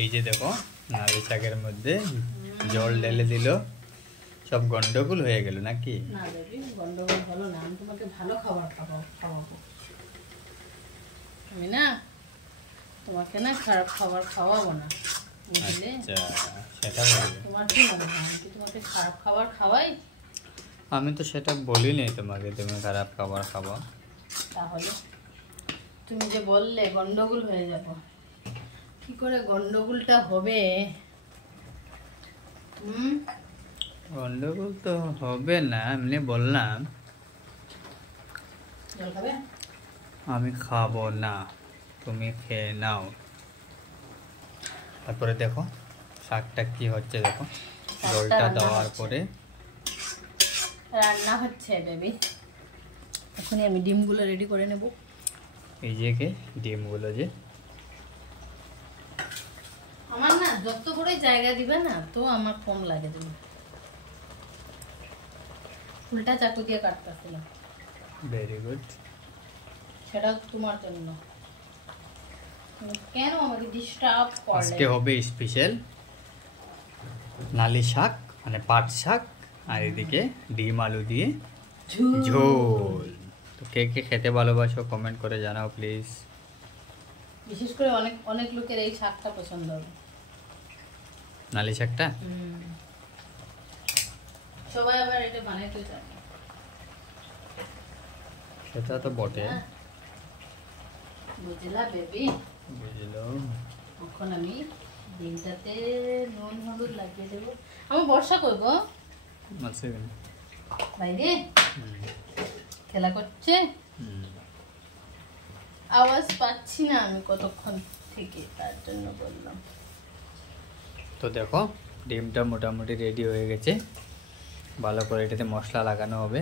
এই যে দেখো নালি শাকের মধ্যে জল ঢেলে দিল, সব গন্ডগোল হয়ে গেল নাকি? না বেবি, গন্ডগোল হলো না। আমি তোমাকে ভালো খাবার খাওয়াবো। আমি না তোমাকে না খারাপ খাবার খাওয়াবো না, বুঝলে? আচ্ছা, সেটা বলবে। তোমার কি মনে হয় আমি কি তোমাকে খারাপ খাবার খাওয়াই? আমি তো সেটা বলিনি তোমাকে তুমি খারাপ খাবার খাবো। তাহলে তুমি যে বললে গন্ডগোল হয়ে যাব, কি করে গন্ডগোলটা হবে? গন্ডগোল তো হবে না, এমনি বললাম। জল খাবে? আমি খাবো না, তুমি খেয়ে নাও। তারপরে দেখো শাকটা কি হচ্ছে, দেখো জলটা দেওয়ার পরে রান্না হচ্ছে বেবি। এখনই আমি ডিমগুলো রেডি করে নেব। এই যে ডিমগুলো যে আমার না যত করে জায়গা দিবে না তো আমার কম লাগে। তুমি ফুলটা চাকু দিয়ে কাটতেছিল, ভেরি গুড। সেটা তোমার জন্য। তুমি কেন আমাকে ডিস্টার্ব করলে? আজকে হবে স্পেশাল নালি শাক, মানে পাট শাক, আর এদিকে ডিম আলু দিয়ে ঝোল। তো কে কে খেতে ভালোবাসো কমেন্ট করে জানাও প্লিজ। বিশেষ করে অনেক অনেক লোকের এই শাকটা পছন্দ হবে, নালি শাকটা। সবাই আবার এটা বানাইতে জানে। সেটা তো বটে, বুঝলা বেবি? বুঝলো। এখন আমি ডিমটাতে নুন হলুদ লাগিয়ে দেবো। আমি বর্ষা করবো বাইরে খেলা করছে, আওয়াজ পাচ্ছি না আমি কতক্ষণ থেকে, তার জন্য বললাম। তো দেখো ডিমটা মোটামুটি রেডি হয়ে গেছে, ভালো করে এটাতে মশলা লাগানো হবে।